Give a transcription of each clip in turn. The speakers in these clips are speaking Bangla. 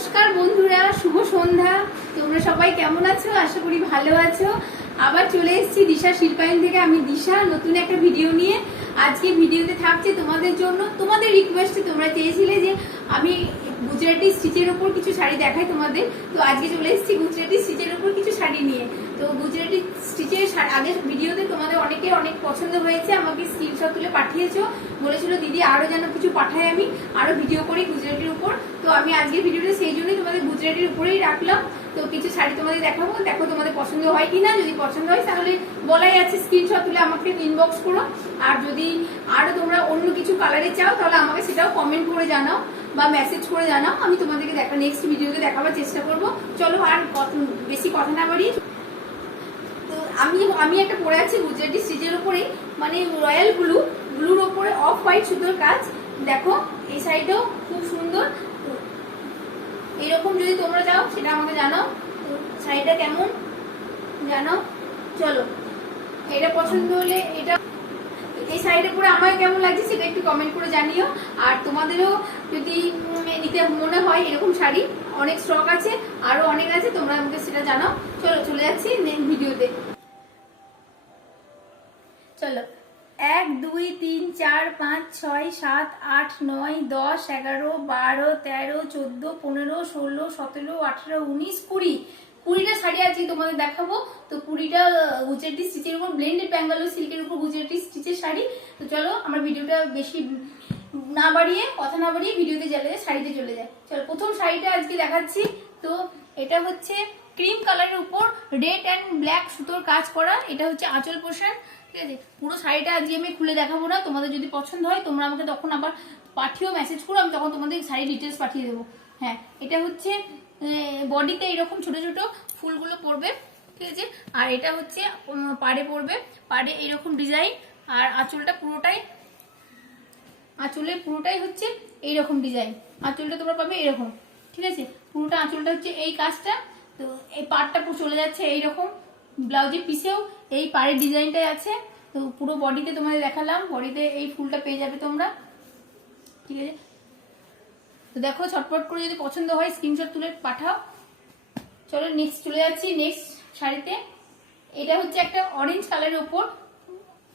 নমস্কার বন্ধুরা, শুভ সন্ধ্যা। তোমরা সবাই কেমন আছো? আশা করি ভালো আছো। আবার চলে এসেছি দিশা শিল্পায়ন থেকে। আমি দিশা নতুন একটা ভিডিও নিয়ে। আজকে ভিডিওতে থাকছে তোমাদের জন্য, তোমাদের রিকোয়েস্টে তোমরা চেয়েছিলে যে আমি গুজরাটি স্টিচের ওপর কিছু শাড়ি দেখাই তোমাদের। তো আজকে চলে এসেছি গুজরাটি স্টিচের ওপর কিছু শাড়ি নিয়ে। তো গুজরাটি স্টিচের আগের ভিডিওতে তোমাদের অনেকে অনেক পছন্দ হয়েছে, আমাকে স্ক্রিনশট তুলে পাঠিয়েছো, বলেছিল দিদি আরো যেন কিছু পাঠাই, আমি আরো ভিডিও করি গুজরাটির উপর। তো আমি আজকের ভিডিওটা সেই জন্যই তোমাদের গুজরাটির উপরেই রাখলাম। তো কিছু শাড়ি তোমাদের দেখাবো, দেখো তোমাদের পছন্দ হয় কিনা। যদি পছন্দ হয় তাহলে বলাই আছে, স্ক্রিনশট তুলে আমাকে ইনবক্স করো। আর যদি আরো তোমরা অন্য কিছু কালারে চাও তাহলে আমাকে সেটাও কমেন্ট করে জানাও বা মেসেজ করে জানাও। আমি তোমাদেরকে নেক্সট ভিডিওতে দেখাবার চেষ্টা করবো। চলো আর বেশি কথা না বাড়ি, আমি একটা পরে আছি গুজরাটি স্টিচের উপরে, মানে রয়্যাল ব্লুর ওপরে অফ হোয়াইট সুতোর কাজ। দেখো এই শাড়িটাও খুব সুন্দর। এরকম যদি তোমরা চাও সেটা আমাকে জানাও। শাড়িটা কেমন জানাও। চলো, এটা পছন্দ হলে এটা, এই শাড়িটা পরে আমার কেমন লাগছে সেটা একটু কমেন্ট করে জানিও। আর তোমাদেরও যদি নিতে মনে হয় এরকম শাড়ি, অনেক স্টক আছে, আরো অনেক আছে, তোমরা আমাকে সেটা জানাও। চলো চলে যাচ্ছি ভিডিওতে। চলো, 1 2 3 4 5 6 7 8 9 10 11 12 13 14 15 16 17 18 19 20 20টা শাড়ি আজকে তোমাদের দেখাবো। তো 20টা গুজরাটি স্টিচের উপর, ব্লেন্ডেড ব্যাঙ্গালোর সিল্কের উপর গুজরাটি স্টিচের শাড়ি। তো চলো আমরা ভিডিওটা বেশি না বাড়িয়ে, কথা না বাড়িয়ে ভিডিওতে শাড়িতে চলে যায়। চলো, প্রথম শাড়িটা আজকে দেখাচ্ছি। তো এটা হচ্ছে ক্রিম কালারের উপর রেড অ্যান্ড ব্ল্যাক সুতোর কাজ করা। এটা হচ্ছে আঁচল পোশাক, ঠিক আছে। পুরো শাড়িটা আজকে আমি খুলে দেখাবো না, তোমাদের যদি পছন্দ হয় তোমরা আমাকে তখন আবার পাঠিও, মেসেজ করো, আমি তখন তোমাদের শাড়ি ডিটেলস পাঠিয়ে দেবো। হ্যাঁ, এটা হচ্ছে বডিতে এরকম ছোট ছোট ফুলগুলো পড়বে, ঠিক আছে। আর এটা হচ্ছে পাড়ে পড়বে, পাড়ে এরকম ডিজাইন। আর আঁচলটা পুরোটাই, আঁচলে পুরোটাই হচ্ছে এইরকম ডিজাইন। আঁচলটা তোমরা পাবে এরকম, ঠিক আছে। পুরোটা আঁচলটা হচ্ছে এই কাজটা। তো এই পাড়টা চলে যাচ্ছে এইরকম, ব্লাউজের পিসেও এই পাড়ের ডিজাইনটাই আছে। তো পুরো বডিতে তোমাদের দেখালাম, বডিতে এই ফুলটা পেয়ে যাবে তোমরা, ঠিক আছে। তো দেখো, ছটপট করে যদি পছন্দ হয় স্ক্রিনশট তুলে পাঠাও। চলো নেক্সট চলে যাচ্ছি নেক্সট শাড়িতে। এটা হচ্ছে একটা অরেঞ্জ কালারের উপর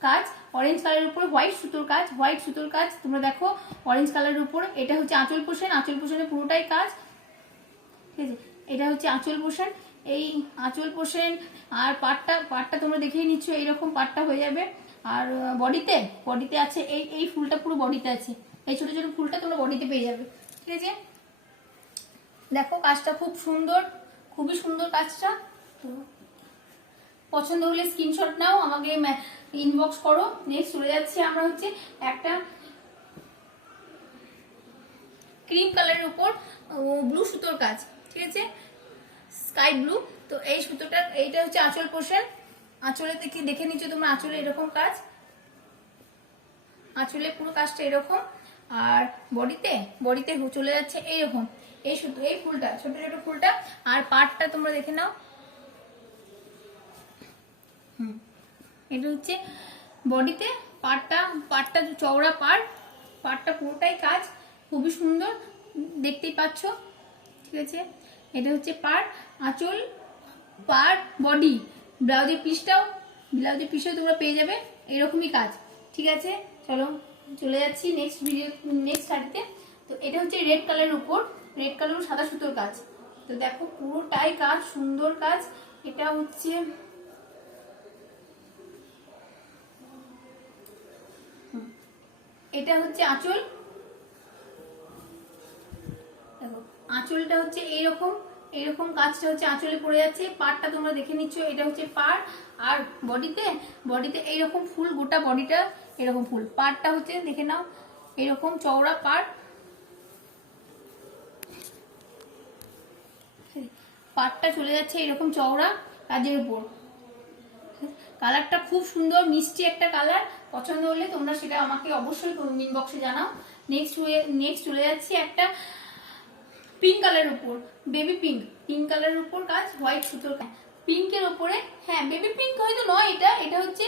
কাজ, অরেঞ্জ কালারের উপর হোয়াইট সুতোর কাজ, হোয়াইট সুতোর কাজ। তোমরা দেখো অরেঞ্জ কালারের উপর, এটা হচ্ছে আঁচল পোষণ, আঁচল পোষণে পুরোটাই কাজ, ঠিক আছে। এটা হচ্ছে আঁচল পোষণ, এই আঁচল পোষণ। আর পাটটা তোমরা দেখেই নিচ্ছ, এইরকম পাটটা হয়ে যাবে। আর বডিতে আছে এই ফুলটা, পুরো বডিতে আছে এই ছোট ছোট ফুলটা, তোমরা বডিতে পেয়ে যাবে, ঠিক আছে। দেখো কাজটা খুব সুন্দর, খুবই সুন্দর কাজটা। তো পছন্দ হলে স্ক্রিনশট নাও, আমাকে ইনবক্স করো। নেক্সট চলে যাচ্ছি আমরা হচ্ছে একটা ক্রিম কালারের উপর ব্লু সুতোর কাজ, ঠিক আছে, স্কাই ব্লু। তো এই সুতোটা, এইটা হচ্ছে আঁচল পোষণ। আঁচলে দেখে নিচ্ছ তোমরা, আঁচলে এরকম কাজ, আঁচলে পুরো কাজটা এরকম। আর বডিতে চলে যাচ্ছে এইরকম এই সুতো, এই ফুলটা, ছোট ছোট ফুলটা। আর পাটটা তোমরা দেখে নাও, এটা হচ্ছে বডিতে পাটটা চওড়া পাটটা পুরোটাই কাজ, খুবই সুন্দর, দেখতেই পাচ্ছ, ঠিক আছে। এটা হচ্ছে আঁচল, বডি, ব্লাউজের পিসটাও তোমরা পেয়ে যাবে এরকমই কাজ, ঠিক আছে। চলো চলে যাচ্ছি নেক্সট শাড়িতে। তো এটা হচ্ছে রেড কালারের উপর, রেড কালার সাদা সুতোর কাজ। তো দেখো পুরোটাই কাজ, সুন্দর কাজ। এটা হচ্ছে আঁচল। দেখো আঁচলটা হচ্ছে এইরকম কাজটা হচ্ছে আঁচলে পড়ে যাচ্ছে। পাড়টা তোমরা দেখে নিচ্ছ, এটা হচ্ছে পাড়। আর বডিতে এইরকম ফুল, গোটা বডিটা এরকম ফুল। পাড়টা হচ্ছে দেখে নাও এরকম চওড়া পাড়, পাড়টা চলে যাচ্ছে এরকম চওড়া কাজের উপর। কালারটা খুব সুন্দর, মিষ্টি একটা কালার। পছন্দ হলে তোমরা সেটা আমাকে অবশ্যই ইনবক্সে জানাও। নেক্সট চলে যাচ্ছি একটা পিঙ্ক কালারের উপর, বেবি পিঙ্ক কালারের উপর কাজ, হোয়াইট সুতোর কাজ। পিঙ্কের উপরে, হ্যাঁ বেবি পিঙ্ক হয়তো নয়, এটা হচ্ছে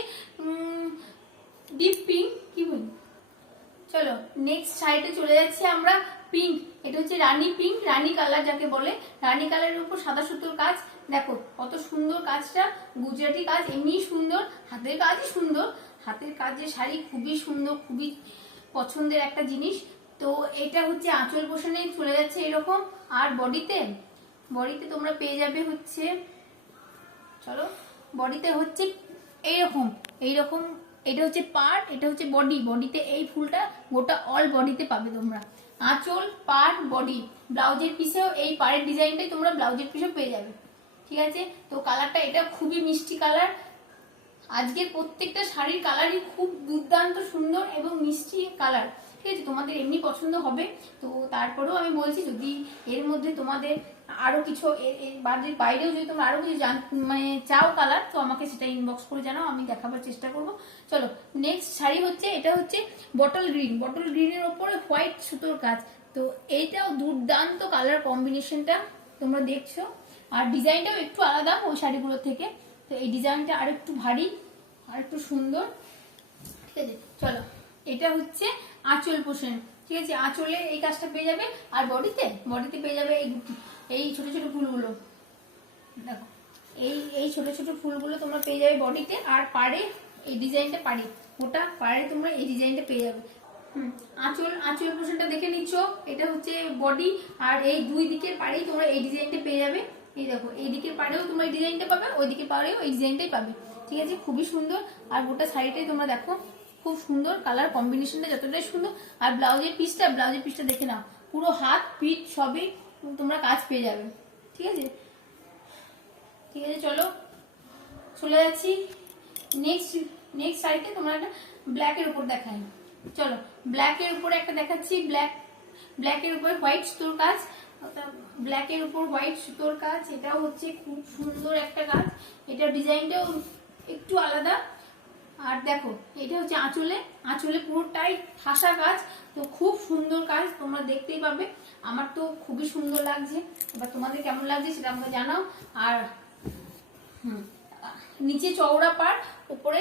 ডিপ পিঙ্ক, কি বলি। চলো নেক্সট শাড়িতে চলে যাচ্ছি আমরা পিঙ্ক এটা হচ্ছে রানী পিঙ্ক, রানী কালার যাকে বলে, রানী কালারের উপর সাদা সুতোর কাজ। দেখো কত সুন্দর কাজটা, গুজরাটি কাজ, এমনি সুন্দর, হাতের কাজই সুন্দর, হাতের কাজের শাড়ি খুবই সুন্দর, খুবই পছন্দের একটা জিনিস। তো এটা হচ্ছে আঁচল পোষণে চলে যাচ্ছে এরকম। আর বডিতে তোমরা পেয়ে যাবে হচ্ছে, চলো বডিতে হচ্ছে এইরকম এটা হচ্ছে পাড়, এটা হচ্ছে বডি, বডিতে এই ফুলটা গোটা অল বডিতে পাবে তোমরা, আঁচল পাড় বডি। ব্লাউজের পিসেও এই পাড়ের ডিজাইনটাই তোমরা ব্লাউজের পিসেও পেয়ে যাবে, ঠিক আছে। তো কালারটা এটা খুবই মিষ্টি কালার, আজকের প্রত্যেকটা শাড়ির কালারই খুব দুর্দান্ত সুন্দর এবং মিষ্টি কালার, ঠিক আছে। তোমাদের এমনি পছন্দ হবে। তো তারপরেও আমি বলছি, যদি এর মধ্যে তোমাদের আরো কিছু বাইরেও যদি তোমরা আরো কিছু মানে চাও কালার, তো আমাকে সেটা ইনবক্স করে জানাও, আমি দেখাবার চেষ্টা করব। চলো নেক্সট শাড়ি হচ্ছে, এটা হচ্ছে বটল গ্রিনের ওপরে হোয়াইট সুতোর কাজ। তো এইটাও দুর্দান্ত কালার কম্বিনেশনটা তোমরা দেখছো, আর ডিজাইনটাও একটু আলাদা ওই শাড়িগুলোর থেকে। তো এই ডিজাইনটা আর একটু ভারী, আর একটু সুন্দর, ঠিক আছে। চলো এটা হচ্ছে আঁচল পোষণ, ঠিক আছে। আঁচলে এই কাজটা পেয়ে যাবে, আর বডিতে পেয়ে যাবে এই ছোট ছোট ফুলগুলো। দেখো এই ছোট ছোট ফুলগুলো তোমরা পেয়ে যাবে বডিতে, আর পাড়ে এই ডিজাইনটা, ওটা পাড়ে তোমরা এই ডিজাইনটা পেয়ে যাবে। আঁচল পোষণটা দেখে নিচ্ছ, এটা হচ্ছে বডি, আর এই দুই দিকের পাড়েই তোমরা এই ডিজাইনটা পেয়ে যাবে। এই দেখো এই দিকের পাড়েও তোমরা এই ডিজাইনটা পাবে, ওই দিকের পাড়েও এই ডিজাইনটাই পাবে, ঠিক আছে। খুবই সুন্দর, আর গোটা শাড়িটাই তোমরা দেখো খুব সুন্দর, কালার কম্বিনেশনটা যতটাই সুন্দর। আর ব্লাউজের পিসটা দেখে নাও, পুরো হাত পিঠ সবই তোমরা কাজ পেয়ে যাবে, ঠিক আছে। চলো চলে যাচ্ছি নেক্সট শাড়িতে। তোমরা একটা ব্ল্যাকের উপর দেখাই, চলো ব্ল্যাকের উপরে একটা দেখাচ্ছি। ব্ল্যাকের উপরে হোয়াইট সুতোর কাজ, ব্ল্যাকের উপর হোয়াইট সুতোর কাজ, এটাও হচ্ছে খুব সুন্দর একটা কাজ, এটা ডিজাইনটাও একটু আলাদা। আর দেখো এটা হচ্ছে আঁচলে পুরোটাই ঠাসা কাজ, তো খুব সুন্দর কাজ, তোমরা দেখতেই পাবে। আমার তো খুবই সুন্দর লাগছে, এবার তোমাদের কেমন লাগছে সেটা আমাকে জানাও। আর নিচে চওড়া পাড়, উপরে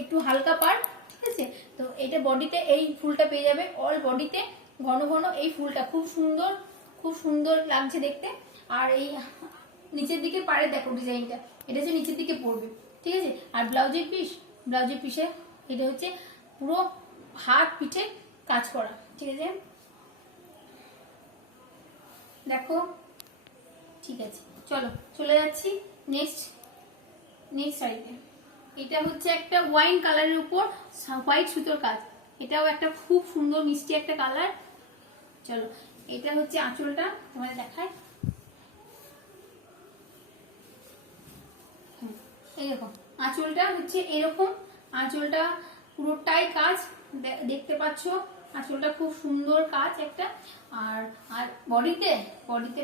একটু হালকা পাড়, ঠিক আছে। তো এটা বডিতে এই ফুলটা পেয়ে যাবে, অল বডিতে ঘন ঘন এই ফুলটা খুব সুন্দর লাগছে দেখতে। আর এই নিচের দিকে পাড়ে দেখো ডিজাইনটা, এটা হচ্ছে নিচের দিকে পড়বে, ঠিক আছে। আর ব্লাউজের পিসে এটা হচ্ছে পুরো হাত পিঠে কাজ করা, ঠিক আছে। দেখো ঠিক আছে, চলো চলে যাচ্ছি নেক্সট শাড়িতে। এটা হচ্ছে একটা ওয়াইন কালারের উপর হোয়াইট সুতোর কাজ, এটাও একটা খুব সুন্দর মিষ্টি একটা কালার। চলো এটা হচ্ছে আঁচলটা তোমাদের দেখায়, এই দেখো আঁচলটা হচ্ছে এরকম, আঁচলটা পুরোটাই কাজ দেখতে পাচ্ছ, আঁচলটা খুব সুন্দর কাজ একটা। আর বডিতে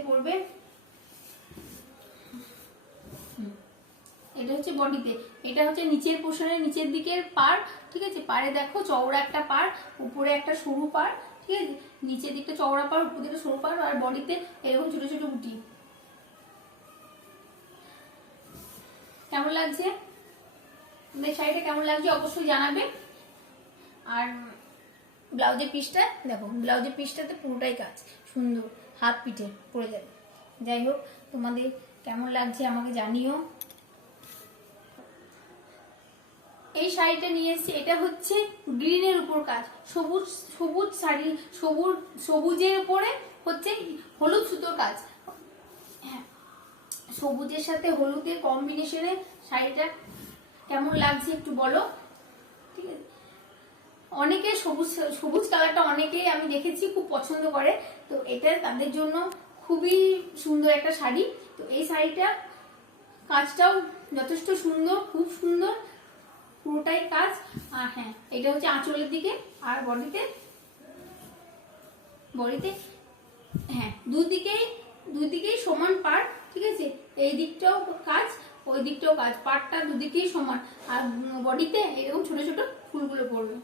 পড়বে, এটা হচ্ছে বডিতে, এটা হচ্ছে নিচের পোর্শনের নিচের দিকের পাড়, ঠিক আছে। পাড়ে দেখো চওড়া একটা পাড়, উপরে একটা সরু পাড়, ঠিক আছে। নিচের দিকটা চওড়া পাড়, উপর দিকটা সরু পাড়, আর বডিতে এরকম ছোট ছোট বুটি। কেমন লাগছে শাড়িটা, কেমন লাগছে অবশ্যই জানাবে। আর ব্লাউজের পিসটা দেখো, ব্লাউজের পিসটাতে পুরোটাই কাজ সুন্দর, হাত পিঠে পড়ে যাবে। যাই হোক, তোমাদের কেমন লাগছে আমাকে জানিও। এই শাড়িটা নিয়ে এসেছি, এটা হচ্ছে গ্রিনের উপর কাজ, সবুজ শাড়ি, সবুজের উপরে হচ্ছে হলুদ সুতোর কাজ। হ্যাঁ, সবুজের সাথে হলুদের কম্বিনেশনে শাড়িটা কেমন লাগছে একটু বলো, ঠিক আছে। অনেকে সবুজ কালারটা অনেকেই আমি দেখেছি খুব পছন্দ করে, তো এটা তাদের জন্য খুবই সুন্দর একটা শাড়ি। তো এই শাড়িটা কাজটাও যথেষ্ট সুন্দর, খুব সুন্দর, পুরোটাই কাজ। আর হ্যাঁ, এটা হচ্ছে আঁচলের দিকে, আর বডিতে হ্যাঁ দুদিকেই সমান পাড়, ঠিক আছে। এই দিকটাও কাজ, ওই দিকটাও কাজ, পাড়টা দুদিকেই সমান। আর বডিতে এরকম ছোট ছোট ফুলগুলো পড়বে।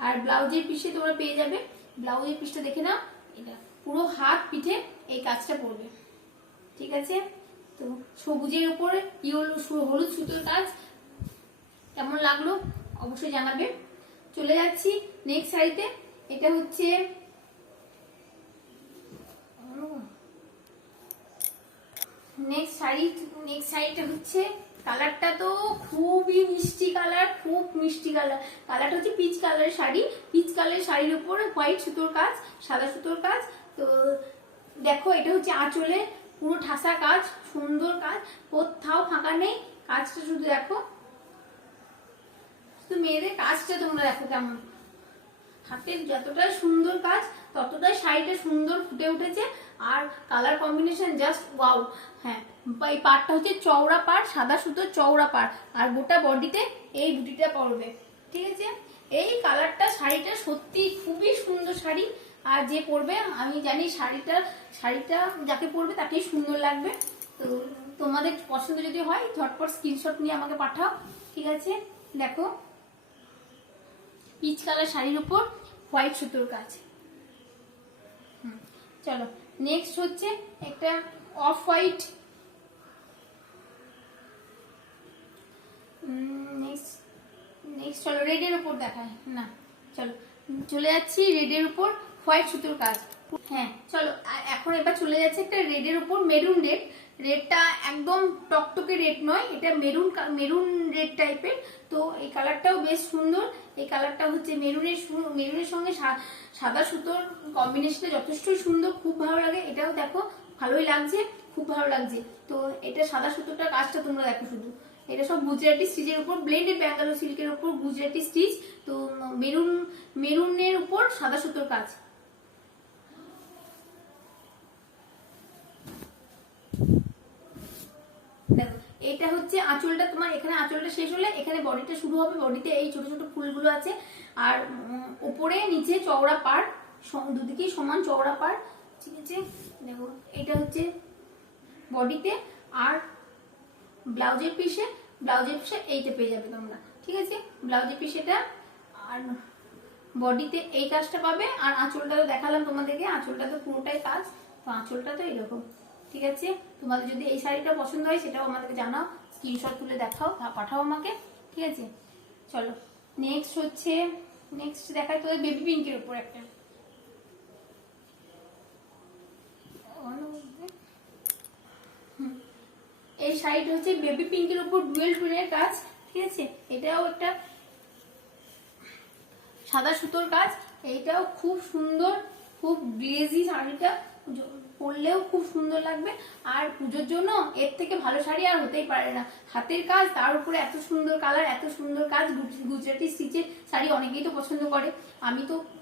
আর ব্লাউজের পিসে তোমরা পেয়ে যাবে, ব্লাউজের পিসটা দেখে নাও, এটা পুরো হাত পিঠে এই কাজটা পড়বে, ঠিক আছে। তো সবুজের উপরে হলুদ সুতোর কাজ কেমন লাগলো অবশ্যই জানাবে। চলে যাচ্ছি নেক্সট শাড়িতে। এটা হচ্ছে নেক্সট শাড়িটা হচ্ছে, কালারটা তো খুবই মিষ্টি কালার, খুব মিষ্টি কালার। কালারটা হচ্ছে পিচ কালারের শাড়ি, পিচ কালারের শাড়ির উপর হোয়াইট সুতোর কাজ, সাদা সুতোর কাজ। তো দেখো এটা হচ্ছে আঁচলে পুরো ঠাসা কাজ, সুন্দর কাজ, কোথাও ফাঁকা নেই। কাজটা শুধু দেখো, শুধু মেয়েদের কাজটা তোমরা দেখো কেমন, হাতের যতটা সুন্দর কাজ ততটাই শাড়িটা সুন্দর ফুটে উঠেছে। আর কালার কম্বিনেশন জাস্ট ওয়াও। হ্যাঁ, এই পাড়টা হচ্ছে চওড়া পাড়, সাদা সুতোর চওড়া পাড়, আর গোটা বডিতে এই বুটিটা পড়বে। ঠিক আছে, এই কালারটা শাড়িটা সত্যি খুবই সুন্দর শাড়ি। আর যে পরবে, আমি জানি শাড়িটা যাকে পরবে তাকেই সুন্দর লাগবে। তো তোমাদের পছন্দ যদি হয় ঝটপট স্ক্রিনশট নিয়ে আমাকে পাঠাও। ঠিক আছে, দেখো পিচ কালার শাড়ির উপর হোয়াইট সুতোর কাজ। চলো নেক্সট হচ্ছে একটা অফ হোয়াইট, নেক্সট চলো রেডের উপর দেখায় না, চলো চলে যাচ্ছি রেডের উপর হোয়াইট সুতোর কাজ। হ্যাঁ চলো, এখন এবার চলে যাচ্ছে একটা রেডের উপর মেরুন রেড। রেডটা একদম টকটকে রেড নয়, এটা মেরুন রেড টাইপের। তো এই কালারটাও বেশ সুন্দর। এই কালারটা হচ্ছে মেরুনের সঙ্গে সাদা সুতোর কম্বিনেশনটা যথেষ্টই সুন্দর, খুব ভালো লাগে। এটাও দেখো ভালোই লাগছে, খুব ভালো লাগছে। তো এটা সাদা সুতোটার কাজটা তোমরা দেখো শুধু, এটা সব গুজরাটি স্টিচের উপর, ব্লেন্ডেড ব্যাঙ্গালোর সিল্কের উপর গুজরাটি স্টিচ। তো মেরুনের উপর সাদা সুতোর কাজ। দেখো এটা হচ্ছে আঁচলটা, তোমার এখানে আঁচলটা শেষ হলে এখানে বডিটা শুরু হবে। বডিতে এই ছোট ছোট ফুলগুলো আছে, আর উপরে নিচে চওড়া পাড়, দুদিকেই সমান চওড়া পাড়। ঠিক আছে, দেখো এটা হচ্ছে বডিতে, আর ব্লাউজের পিসে এইটা পেয়ে যাবে তোমরা। ঠিক আছে, ব্লাউজের পিস এটা, আর বডিতে এই কাজটা পাবে। আর আঁচলটা তো দেখালাম তোমাদেরকে, আঁচলটা তো পুরোটাই কাজ। তো আঁচলটা তো এরকম। ঠিক আছে, তোমাদের যদি এই শাড়িটা পছন্দ হয় সেটাও আমাদেরকে জানাও, স্ক্রিনশট তুলে দেখাও, পাঠাও আমাকে। ঠিক আছে, চলো নেক্সট দেখায় তোদের বেবি পিঙ্কের উপর একটা, এই শাড়িটা হচ্ছে বেবি পিঙ্কের উপর ডুয়েল টুনের কাজ। ঠিক আছে, এটাও একটা সাদা সুতোর কাজ। এইটাও খুব সুন্দর, খুব গ্লেজি শাড়িটা, পরলেও খুব সুন্দর লাগবে। আর পুজোর জন্য এর থেকে ভালো শাড়ি আর হতেই পারে না। হাতের কাজ, তার উপরে এত সুন্দর কালার, এত সুন্দর কাজ। গুজরাটি স্টিচের শাড়ি অনেকেই তো পছন্দ করে,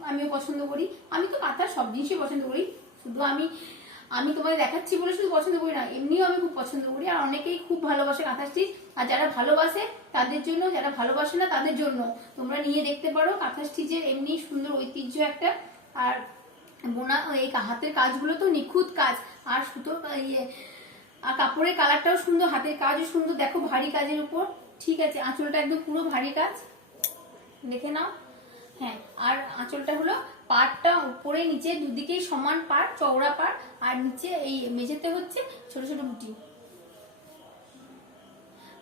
আমিও পছন্দ করি। আমি তো কাঁথার সব জিনিসই পছন্দ করি, শুধু আমি তোমাদের দেখাচ্ছি বলে শুধু পছন্দ করি না, এমনিও আমি খুব পছন্দ করি। আর অনেকেই খুব ভালোবাসে কাঁথা স্টিচ। আর যারা ভালোবাসে তাদের জন্য, যারা ভালোবাসে না তাদের জন্য তোমরা নিয়ে দেখতে পারো। কাঁথা স্টিচের এমনি সুন্দর ঐতিহ্য একটা। আর বোনা এই হাতের কাজগুলো তো নিখুঁত কাজ, আর সুতোর আর কাপড়ের কালারটাও সুন্দর, হাতের কাজও সুন্দর। দেখো ভারী কাজের উপর। ঠিক আছে, আঁচলটা একদম পুরো ভারী কাজ, দেখে নাও। হ্যাঁ, আর আঁচলটা হলো পাড়টা উপরে নিচে দুদিকেই সমান পাড়, চওড়া পাড়। আর নিচে এই মেঝেতে হচ্ছে ছোট ছোট বুটি।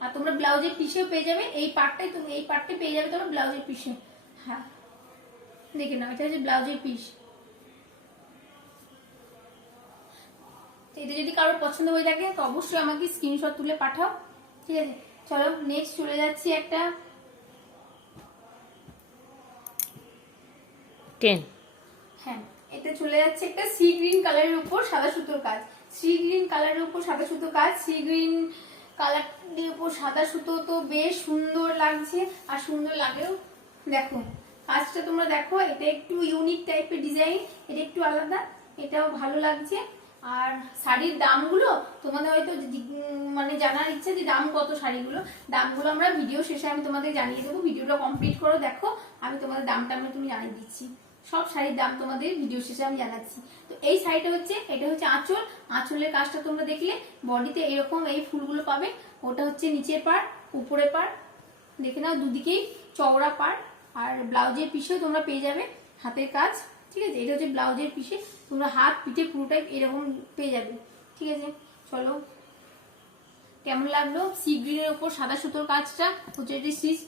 আর তোমরা ব্লাউজের পিসেও পেয়ে যাবে এই পার্টটাই পেয়ে যাবে তোমরা ব্লাউজের পিসে। হ্যাঁ দেখে নাও, এটা হচ্ছে ব্লাউজের পিস। এটা যদি কারোর পছন্দ হয়ে থাকে তো অবশ্যই আমাকে স্ক্রিনশট তুলে পাঠাও। ঠিক আছে, চলো নেক্সট চলে যাচ্ছি একটা হ্যাঁ, এটা চলে যাচ্ছে একটা সি গ্রিন কালারের উপর সাদা সুতোর কাজ। সি গ্রিন কালারের উপর সাদা সুতোর কাজ, সি গ্রিন কালারের উপর সাদা সুতো তো বেশ সুন্দর লাগছে, আর সুন্দর লাগেও। দেখো কাজটা তোমরা দেখো, এটা একটু ইউনিক টাইপের ডিজাইন, এটা একটু আলাদা, এটাও ভালো লাগছে। আর শাড়ির দামগুলো তোমাদের হয়তো মানে জানার ইচ্ছে যে দাম কত শাড়িগুলো, দামগুলো আমরা ভিডিও শেষে আমি তোমাদের জানিয়ে দেবো। ভিডিওটা কমপ্লিট করো, দেখো আমি তোমাদের দামটা তুমি জানিয়ে দিচ্ছি। সব শাড়ির দাম তোমাদের ভিডিও শেষে আমি জানাচ্ছি। তো এই শাড়িটা হচ্ছে, এটা হচ্ছে আঁচল। আঁচলের কাজটা তোমরা দেখলে বডিতে এরকম এই ফুলগুলো পাবে। ওটা হচ্ছে নিচের পাড়, উপরে পাড়, দেখে নাও দুদিকেই চওড়া পাড়। আর ব্লাউজের পিসেও তোমরা পেয়ে যাবে হাতের কাজ। ঠিক আছে, এটা হচ্ছে ব্লাউজের পিসে, তোমরা হাত পিঠে পুরোটাই এরকম পেয়ে যাবে। ঠিক আছে, চলো কেমন লাগলো সি গ্রিনের উপর সাদা সুতোর কাজটা হচ্ছে স্টিচ।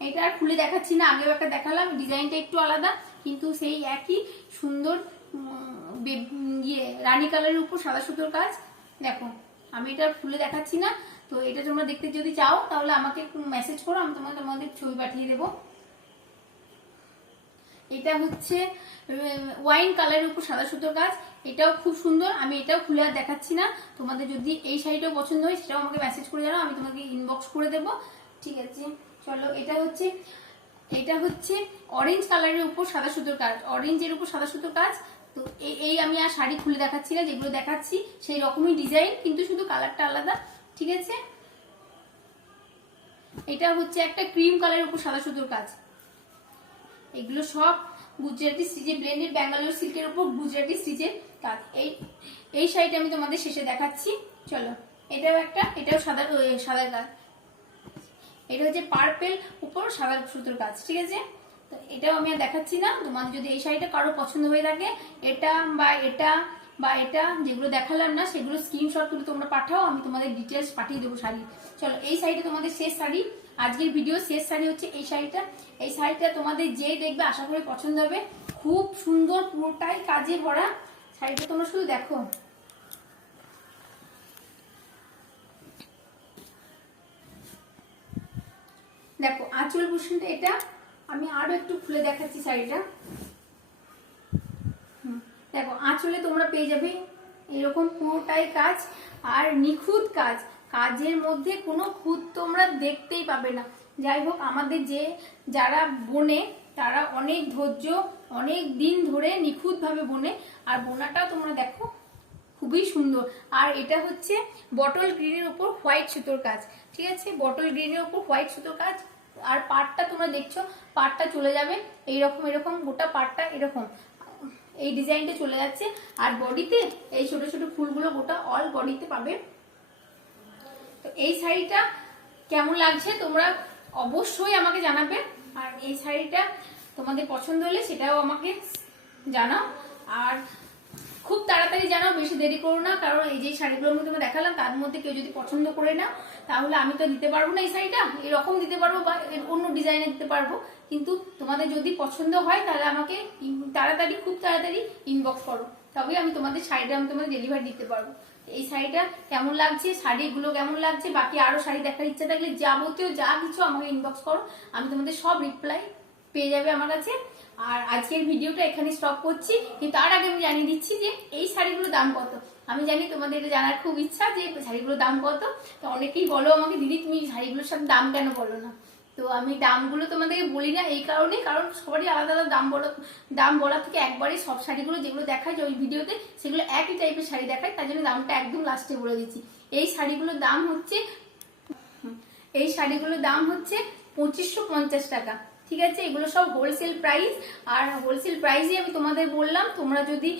এটা আর খুলে দেখাচ্ছি না, আগেও একটা দেখালাম, ডিজাইনটা একটু আলাদা কিন্তু সেই একই সুন্দর রানী কালারের উপর সাদা সুতোর কাজ। দেখো আমি এটা খুলে দেখাচ্ছি না, তো এটা তোমরা দেখতে যদি চাও তাহলে আমাকে মেসেজ করো, আমি তোমাদের ছবি পাঠিয়ে দেবো। এটা হচ্ছে ওয়াইন কালারের উপর সাদা সুতোর কাজ, এটাও খুব সুন্দর। আমি এটাও খুলে আর দেখাচ্ছি না, তোমাদের যদি এই শাড়িটাও পছন্দ হয় সেটাও আমাকে মেসেজ করে জানাও, আমি তোমাকে ইনবক্স করে দেবো। ঠিক আছে চলো, এটা হচ্ছে অরেঞ্জ কালারের উপর সাদা সুতোর কাজ, অরেঞ্জের উপর সাদা সুতোর কাজ। তো এই আমি আর শাড়ি খুলে দেখাচ্ছি না, যেগুলো দেখাচ্ছি সেই রকমই ডিজাইন কিন্তু শুধু কালারটা আলাদা। ঠিক আছে, এটা হচ্ছে একটা ক্রিম কালারের উপর সাদা সুতোর কাজ। এগুলো সব গুজরাটি স্টিচে ব্লেন্ডেড ব্যাঙ্গালোর সিল্কের উপর গুজরাটি স্টিচের কাজ। এই শাড়িটা আমি তোমাদের শেষে দেখাচ্ছি। চলো, এটাও সাদা কাজ। এটা হচ্ছে পার্পেল উপর সাদা সুতোর কাজ। ঠিক আছে, তো এটাও আমি আর দেখাচ্ছি না। তোমাদের যদি এই শাড়িটা কারো পছন্দ হয়ে থাকে, এটা যেগুলো দেখালাম না সেগুলো স্ক্রিনশট তুলে তোমরা পাঠাও, আমি তোমাদের ডিটেলস পাঠিয়ে দেবো শাড়ি। চলো, এই শাড়িটা তোমাদের শেষ শাড়ি, আজকের ভিডিও শেষ শাড়ি হচ্ছে এই শাড়িটা। এই শাড়িটা তোমাদের যে দেখবে আশা করি পছন্দ হবে, খুব সুন্দর, পুরোটাই কাজে ভরা শাড়িটা। তোমরা শুধু দেখো, দেখো আঁচল পোর্শনটা এটা আমি আরো একটু খুলে দেখাচ্ছি শাড়িটা। দেখো আঁচলে তোমরা পেয়ে যাবে এরকম পুরোটাই কাজ আর নিখুঁত কাজ, কাজের মধ্যে কোনো খুঁত তোমরা দেখতেই পাবে না। যাই হোক, আমাদের যারা বোনে তারা অনেক ধৈর্য, অনেক দিন ধরে নিখুঁত ভাবে বোনে, আর বোনাটাও তোমরা দেখো খুবই সুন্দর। আর এটা হচ্ছে বটল গ্রিনের উপর হোয়াইট সুতোর কাজ। ঠিক আছে, বটল গ্রিনের উপর হোয়াইট সুতোর কাজ। আর পাটটা তোমরা দেখছো, পাটটা চলে যাবে এইরকম, এরকম গোটা পাটটা এরকম এই ডিজাইনটা চলে যাচ্ছে। আর বডিতে এই ছোট ছোট ফুলগুলো গোটা অল বডিতে পাবে। তো এই শাড়িটা কেমন লাগছে তোমরা অবশ্যই আমাকে জানাবে, আর এই শাড়িটা তোমাদের পছন্দ হলে সেটাও আমাকে জানাও। আর খুব তাড়াতাড়ি জানাও, বেশি দেরি করো না, কারণ এই যে শাড়িগুলো আমি তোমাকে দেখালাম তার মধ্যে কেউ যদি পছন্দ করে না তাহলে আমি তো দিতে পারবো না। এই শাড়িটা এরকম দিতে পারবো বা অন্য ডিজাইনে দিতে পারবো, কিন্তু তোমাদের যদি পছন্দ হয় তাহলে আমাকে খুব তাড়াতাড়ি ইনবক্স করো, তবে আমি তোমাদের শাড়িটা তোমাদের ডেলিভারি দিতে পারবো। এই শাড়িটা কেমন লাগছে, শাড়িগুলো কেমন লাগছে, বাকি আরো শাড়ি দেখার ইচ্ছা থাকলে যাবতীয় যা কিছু আমাকে ইনবক্স করো, আমি তোমাদের সব রিপ্লাই পেয়ে যাবে আমার কাছে। আর আজকের ভিডিওটা এখানে স্টপ করছি, কিন্তু তার আগে আমি জানিয়ে দিচ্ছি যে এই শাড়িগুলোর দাম কত। আমি জানি তোমাদের এটা জানার খুব ইচ্ছা যে শাড়িগুলোর দাম কত, তো অনেকেই বলো আমাকে, দিদি তুমি শাড়িগুলোর সাথে দাম কেন বলো না। তো আমি দামগুলো তোমাদেরকে বলি না এই কারণে, কারণ সবারই আলাদা আলাদা দাম বলা থেকে একবারে সব শাড়িগুলো যেগুলো দেখায় যে ওই ভিডিওতে সেগুলো একই টাইপের শাড়ি দেখায়, তার জন্য দামটা একদম লাস্টে বলে দিচ্ছি। এই শাড়িগুলোর দাম হচ্ছে 2550 টাকা। ঠিক আছে, এগুলো সব হোলসেল প্রাইস, আর হোলসেল প্রাইসই আমি তোমাদের বললাম, তোমরা যদি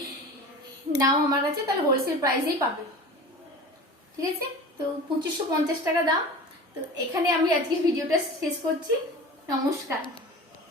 নাও আমার কাছে তাহলে হোলসেল প্রাইসেই পাবে। ঠিক আছে, তো 2550 টাকা দাম। তো এখানে আমি আজকের ভিডিওটা শেষ করছি। নমস্কার।